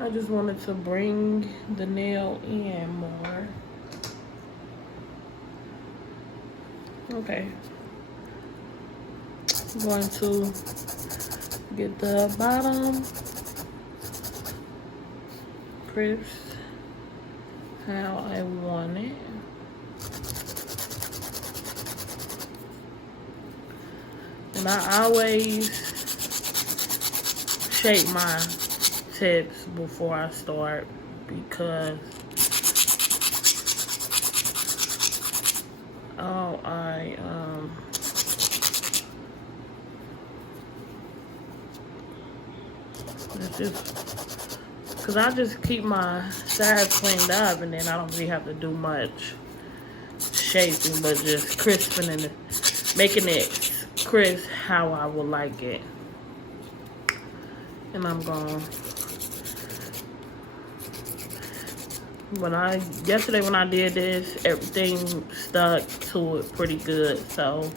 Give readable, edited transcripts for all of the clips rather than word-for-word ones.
I just wanted to bring the nail in more. Okay. I'm going to get the bottom crisp how I want it. And I always shape my tips before I start because because I just keep my sides cleaned up and then I don't really have to do much shaping, but just crisping and making it crisp how I would like it. And I'm going. Yesterday when I did this, everything stuck to it pretty good. So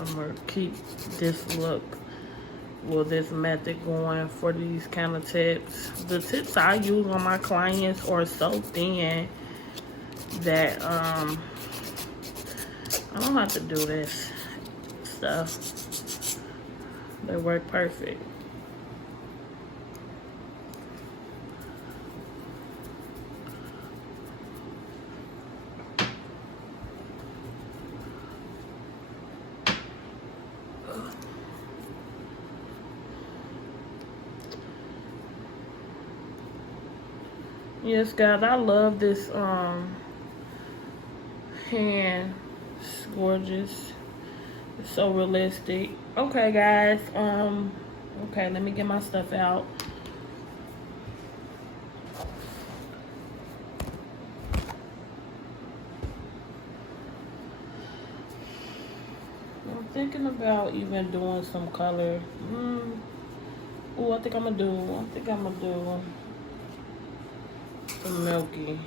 I'm gonna keep this look, well, this method going for these kind of tips. The tips I use on my clients are so thin that I don't have to do this stuff. They work perfect. Yes, guys, I love this hand. It's gorgeous. It's so realistic. Okay, guys. Okay, let me get my stuff out. I'm thinking about even doing some color. Oh, I think I'm gonna do some milky.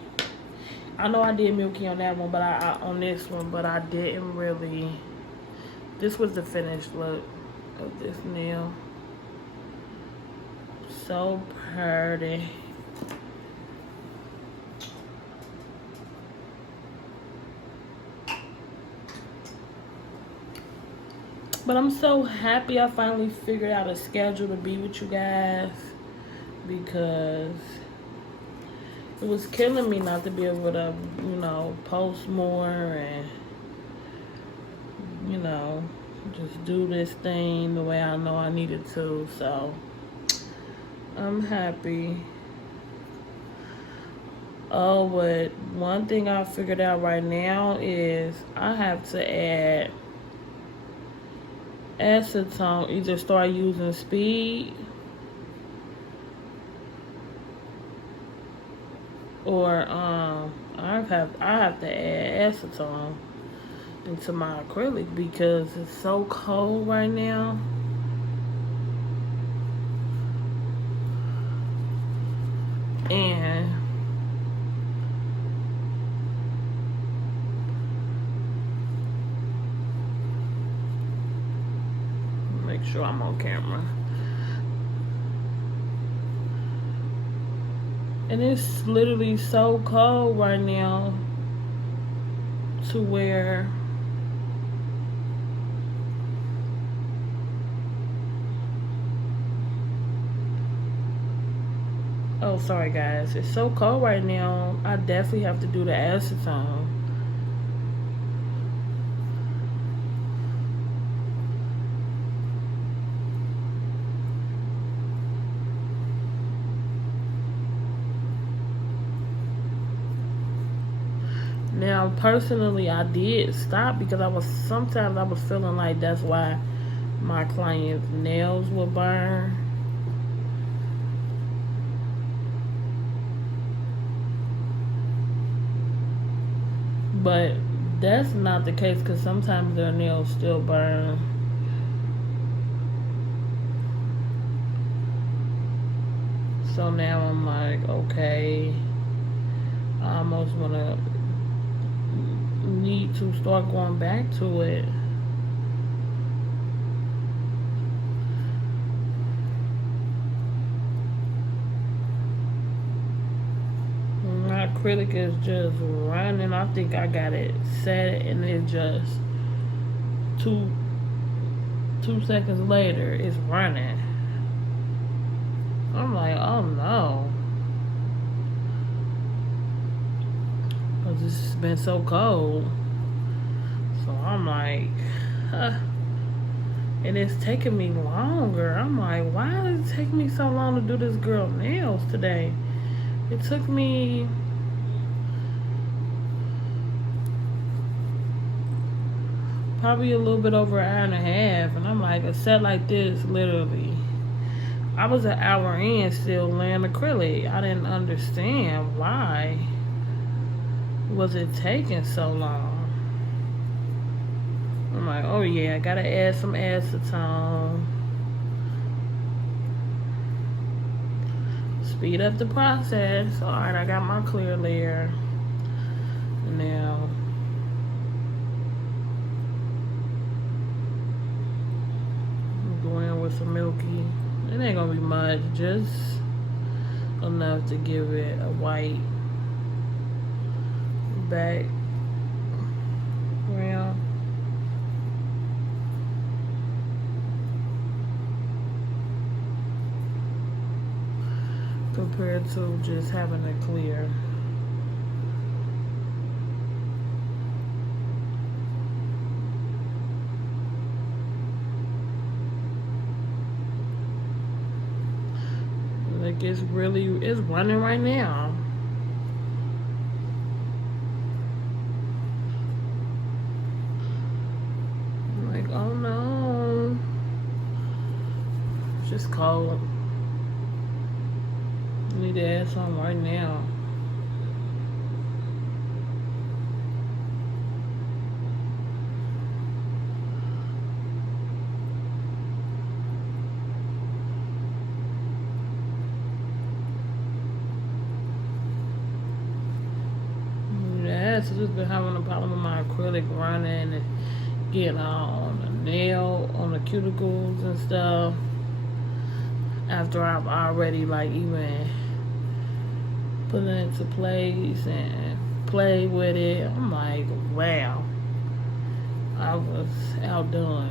I know I did milky on that one, but on this one, but I didn't really. This was the finished look of this nail. So pretty. But I'm so happy I finally figured out a schedule to be with you guys, because it was killing me not to be able to, post more and, just do this thing the way I know I needed to. So I'm happy. Oh, but one thing I figured out right now is I have to add acetone, either start using speed or I have to add acetone into my acrylic because it's so cold right now. And make sure I'm on camera. And it's literally so cold right now to where oh, sorry guys, it's so cold right now. I definitely have to do the acetone. Now, personally, I did stop because sometimes I was feeling like that's why my clients' nails would burn. But that's not the case because sometimes their nails still burn. So now I'm like, okay, I almost need to start going back to it. acrylic is just running. I think I got it set and it just two seconds later it's running. I'm like, oh no. Cause it's been so cold. So I'm like, and it's taking me longer. I'm like, why did it take me so long to do this girl nails today? It took me probably a little bit over an hour and a half. And I'm like, a set like this, literally, I was an hour in still laying acrylic. I didn't understand why was it taking so long. I'm like, oh yeah, I gotta add some acetone. Speed up the process. Alright, I got my clear layer. Now, I'm going with some milky. It ain't gonna be much, just enough to give it a white background. Compared to just having it clear. Like it's running right now. I'm like, oh no. It's just cold. I need to add some right now. Yes, I've just been having a problem with my acrylic running and getting on the nail, on the cuticles and stuff. After I've already like even put it into place and play with it, I'm like, wow, I was outdone.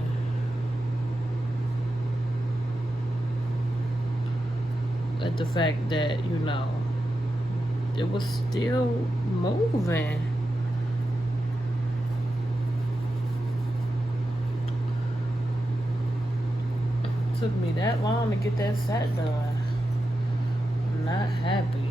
At the fact that, you know, it was still moving. It took me that long to get that set done. I'm not happy.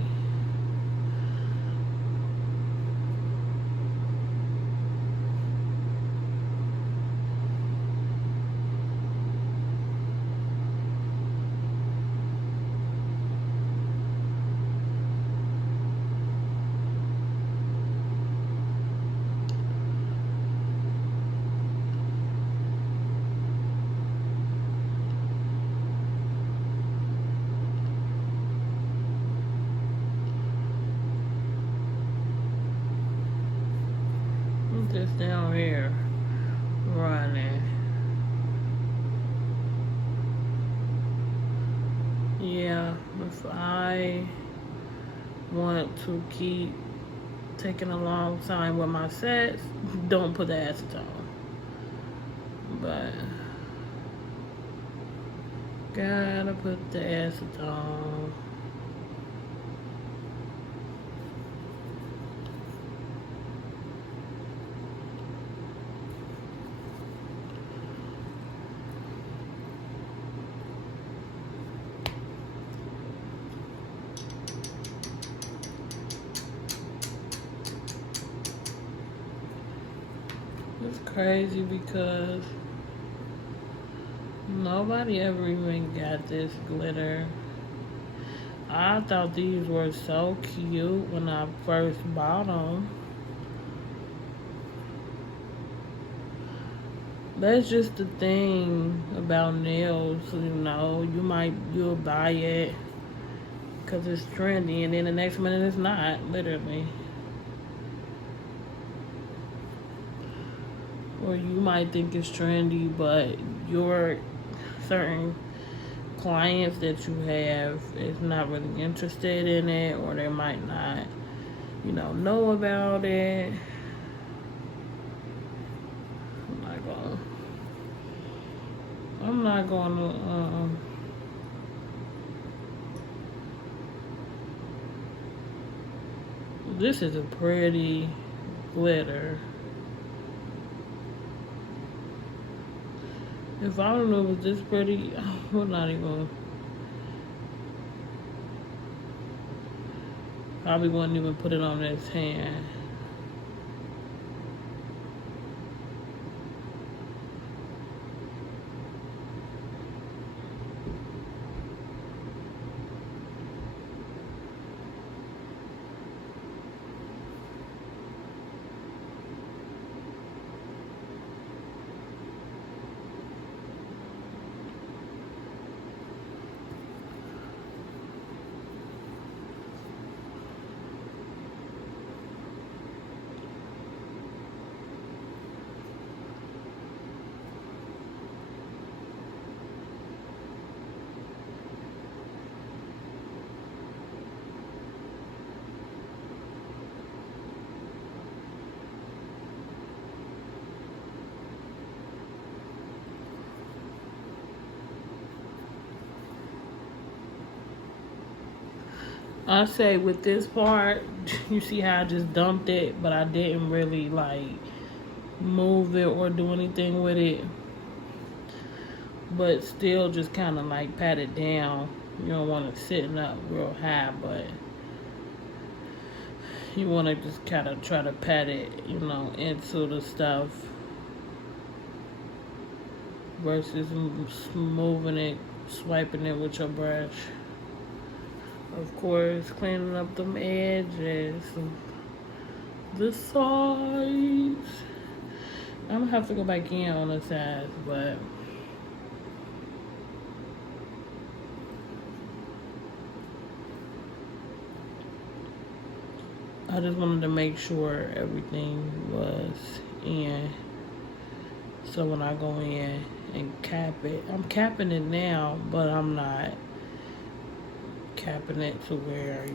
Just down here running. Yeah, if I want to keep taking a long time with my sets, don't put the acetone. But gotta put the acetone. It's crazy because nobody ever even got this glitter. I thought these were so cute when I first bought them. That's just the thing about nails, you know. You'll buy it because it's trendy, and then the next minute it's not, literally. Or you might think it's trendy, but your certain clients that you have is not really interested in it, or they might not know about it. I'm not gonna this is a pretty glitter. If I don't know if it's this pretty, we're not even. Probably wouldn't even put it on his hand. I say with this part, you see how I just dumped it, but I didn't really like move it or do anything with it. But still just kind of like pat it down. You don't want it sitting up real high, but you want to just kind of try to pat it, into the stuff versus moving it, swiping it with your brush. Of course, cleaning up them edges, the sides. I'm gonna have to go back in on the sides, but I just wanted to make sure everything was in. So when I go in and cap it, I'm capping it now, but I'm not capping it to where,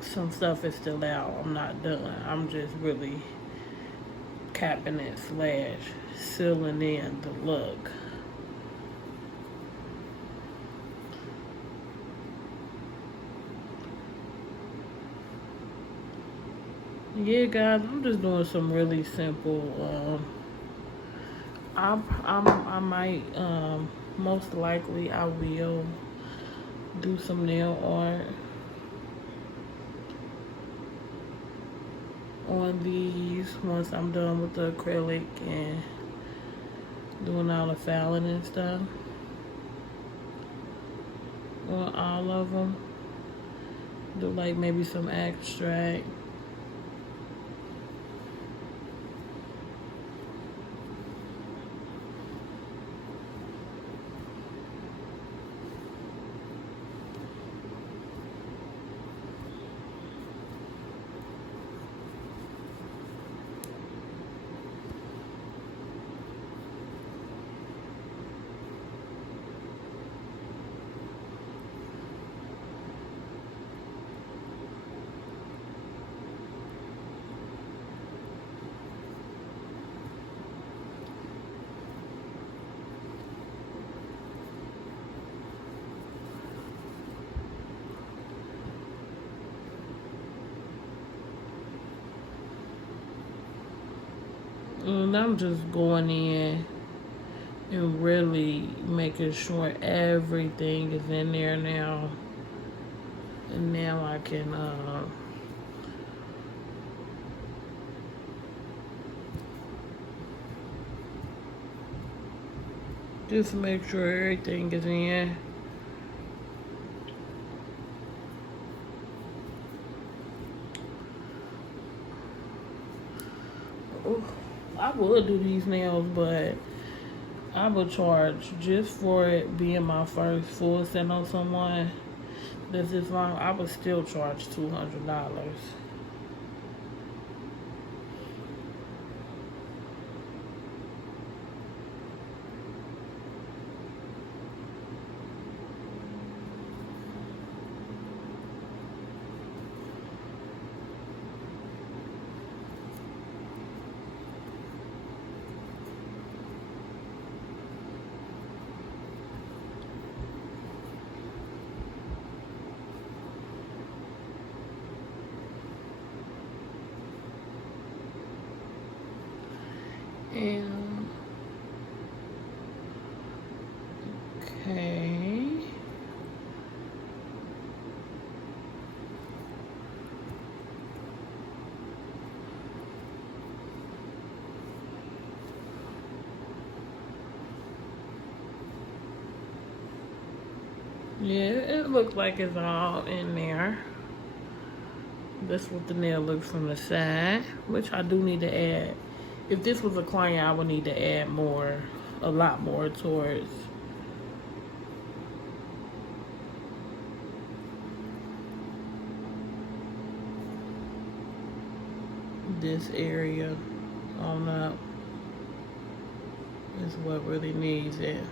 some stuff is still out. I'm not done. I'm just really capping it / sealing in the look. Yeah, guys, I'm just doing some really simple. I might most likely I will do some nail art on these once I'm done with the acrylic and doing all the filing and stuff on all of them. Do like maybe some abstract. And I'm just going in and really making sure everything is in there now. And now I can just make sure everything is in. I would do these nails, but I would charge just for it being my first full set on someone that's this long. I would still charge $200. Yeah, it looks like it's all in there. This is what the nail looks from the side, which I do need to add. If this was a client, I would need to add more, a lot more towards this area on up. Is what really needs it.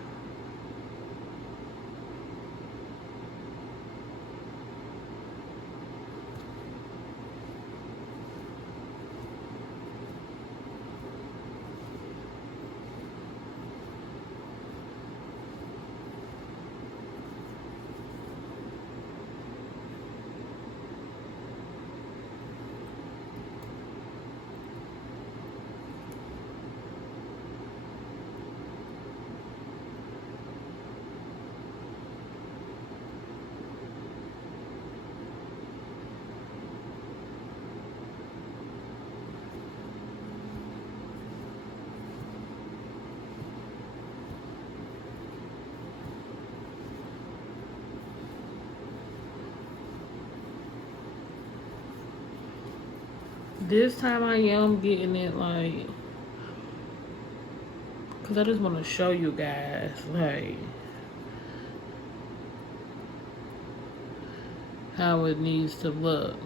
This time I am getting it like, cause I just want to show you guys like how it needs to look.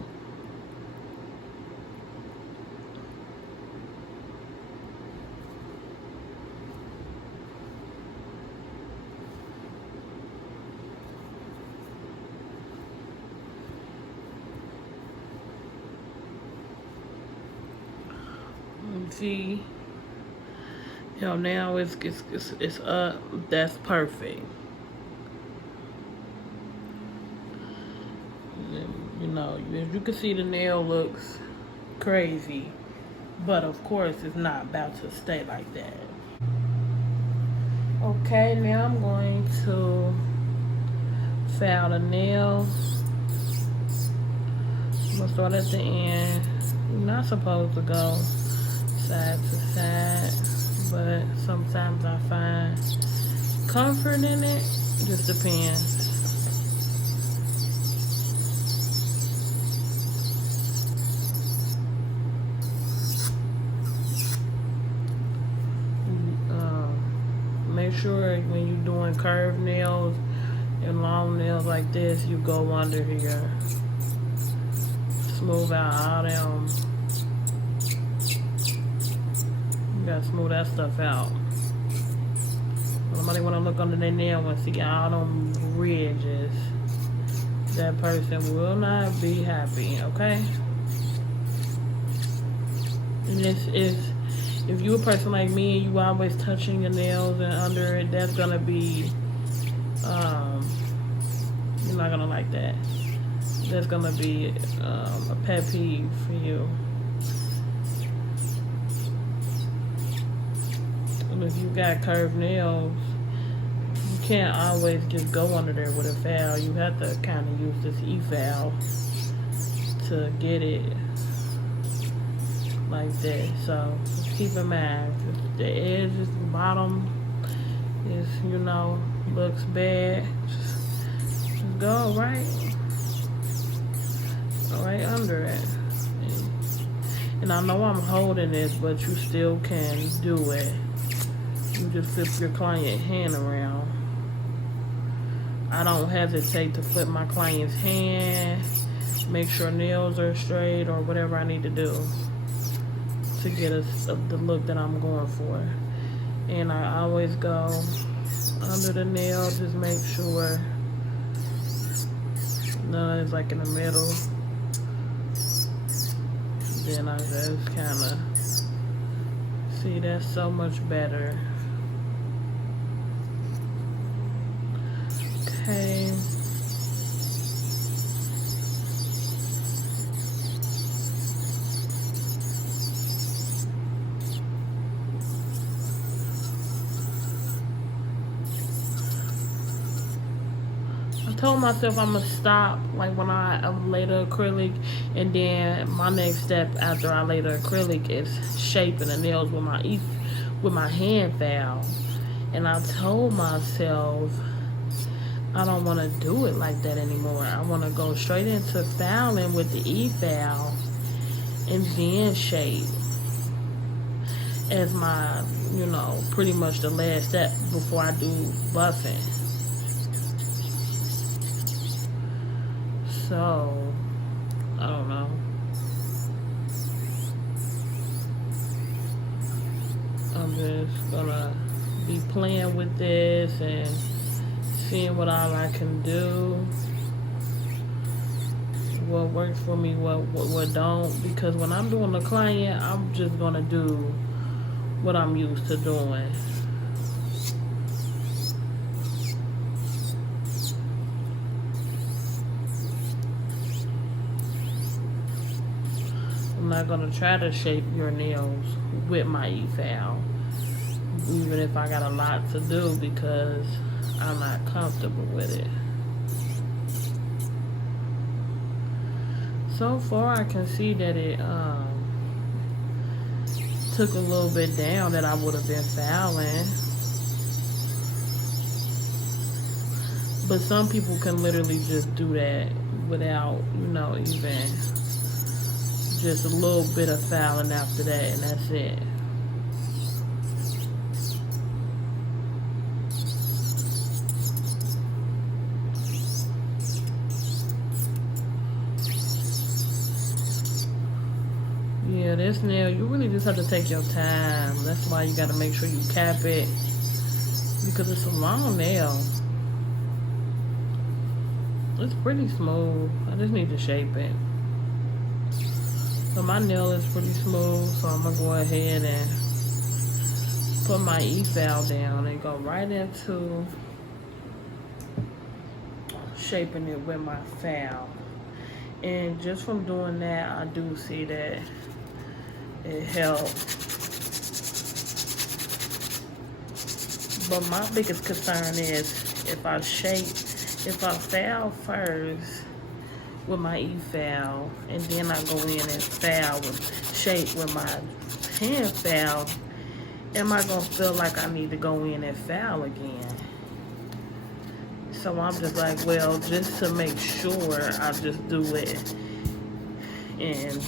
See, you know, now it's up. That's perfect. You know, as you can see, the nail looks crazy, but of course, it's not about to stay like that. Okay, now I'm going to file the nail. I'm gonna start at the end. You're not supposed to go side to side, but sometimes I find comfort in it. It just depends. Make sure when you're doing curved nails and long nails like this, you go under here. Smooth out all them. You gotta smooth that stuff out. Nobody wanna look under their nail and see all them ridges. That person will not be happy, okay? And this is, if you a person like me and you always touching your nails and under it, that's gonna be, you're not gonna like that. That's gonna be a pet peeve for you. And if you got curved nails, you can't always just go under there with a file. You have to kind of use this E-file to get it like that. So just keep in mind, if the edge is the bottom is, you know, looks bad, just go right under it. And I know I'm holding it, but you still can do it. You just flip your client hand around. I don't hesitate to flip my client's hand, make sure nails are straight or whatever I need to do to get the look that I'm going for. And I always go under the nail, just make sure none is like in the middle. Then I just kind of see, that's so much better. Okay. I told myself I'm gonna stop like when I lay the acrylic, and then my next step after I lay the acrylic is shaping the nails with my hand file. And I told myself I don't want to do it like that anymore. I want to go straight into filing with the e-file and then shape as my, you know, pretty much the last step before I do buffing. So, I don't know. I'm just gonna be playing with this and seeing what all I can do, what works for me, what don't. Because when I'm doing a client, I'm just gonna do what I'm used to doing. I'm not gonna try to shape your nails with my e-file, even if I got a lot to do, because I'm not comfortable with it. So far I can see that it took a little bit down that I would have been filing. But some people can literally just do that without, you know, even just a little bit of filing after that, and that's it. Yeah, this nail, you really just have to take your time. That's why you gotta make sure you cap it, because it's a long nail. It's pretty smooth. I just need to shape it. So my nail is pretty smooth, so I'm gonna go ahead and put my e-file down and go right into shaping it with my file. And just from doing that, I do see that it helped. But my biggest concern is if I file first with my e-file and then I go in and shape with my hand file, am I gonna feel like I need to go in and file again? So I'm just like, well, just to make sure, I just do it in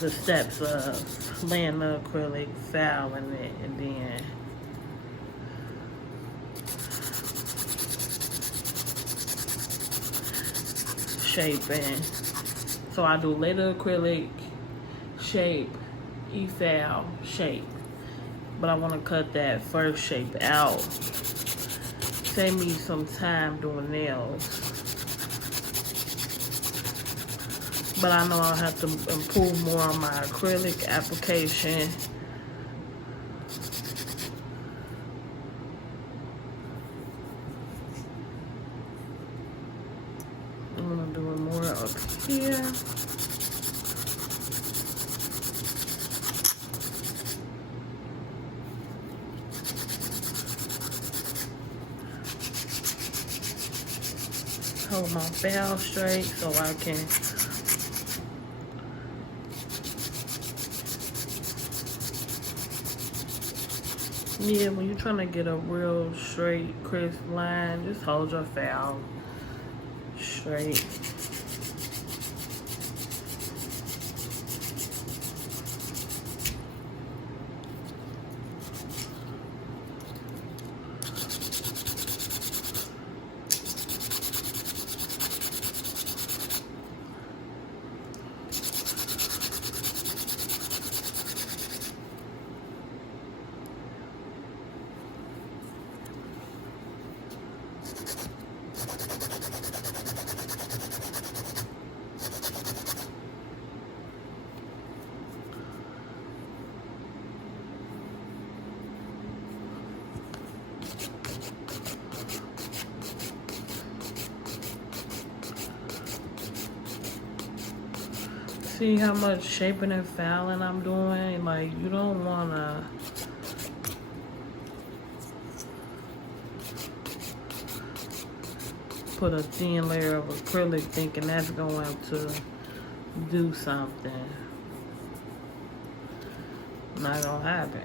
the steps of laying the acrylic, filing it, and then shaping. So I do lay the acrylic, shape, e-file, shape. But I want to cut that first shape out. Save me some time doing nails. But I know I'll have to improve more on my acrylic application. I'm gonna do it more up here. Hold my file straight so I can when you're trying to get a real straight, crisp line, just hold your file straight. See how much shaping and filing I'm doing? Like, you don't wanna put a thin layer of acrylic thinking that's going to do something. Not gonna happen.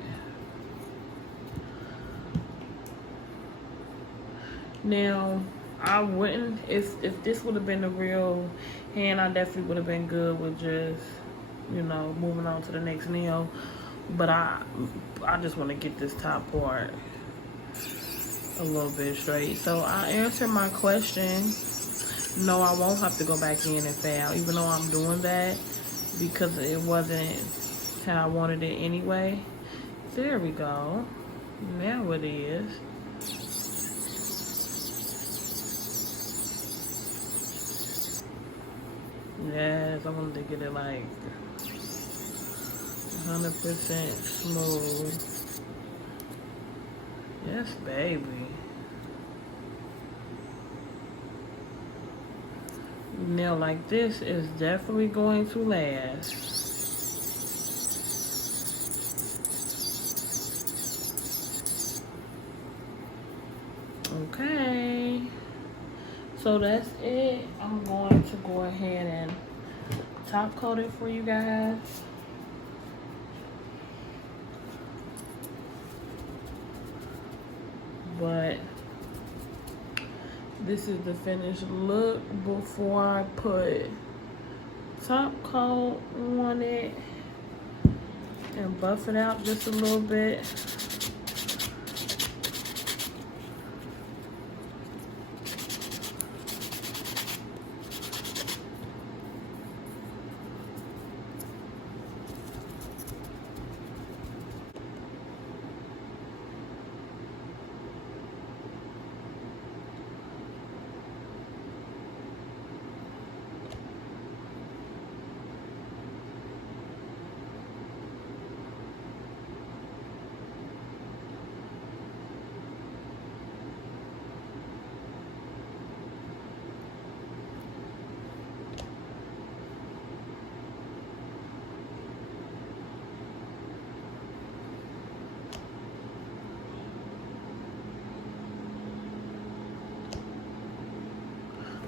Now, I wouldn't, if this would have been the real hand, I definitely would have been good with just, you know, moving on to the next nail. But I just want to get this top part a little bit straight. So I answered my question. No, I won't have to go back in and fail, even though I'm doing that because it wasn't how I wanted it anyway. There we go. Now it is. Yes, I wanted to get it like 100% smooth. Yes, baby. Nail like this is definitely going to last. Okay. So that's it. I'm going to go ahead and top coat it for you guys. But this is the finished look before I put top coat on it and buff it out just a little bit.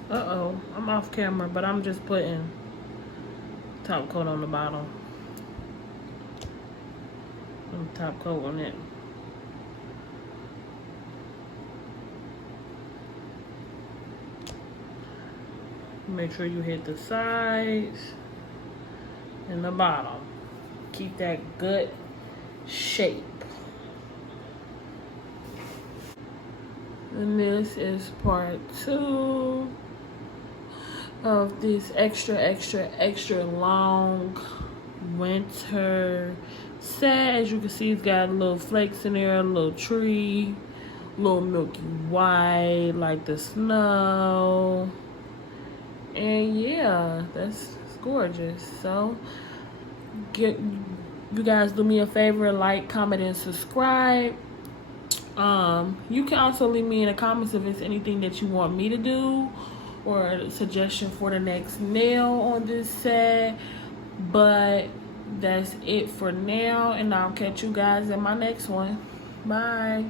Uh-oh, I'm off camera, but I'm just putting top coat on the bottom. I'm top coat on it. Make sure you hit the sides and the bottom. Keep that good shape. And this is part 2 of this extra long winter set. As you can see, it's got little flakes in there, a little tree, little milky white like the snow. And yeah, that's gorgeous. So you guys do me a favor, like, comment, and subscribe. You can also leave me in the comments if it's anything that you want me to do or a suggestion for the next nail on this set. But that's it for now, and I'll catch you guys in my next one. Bye.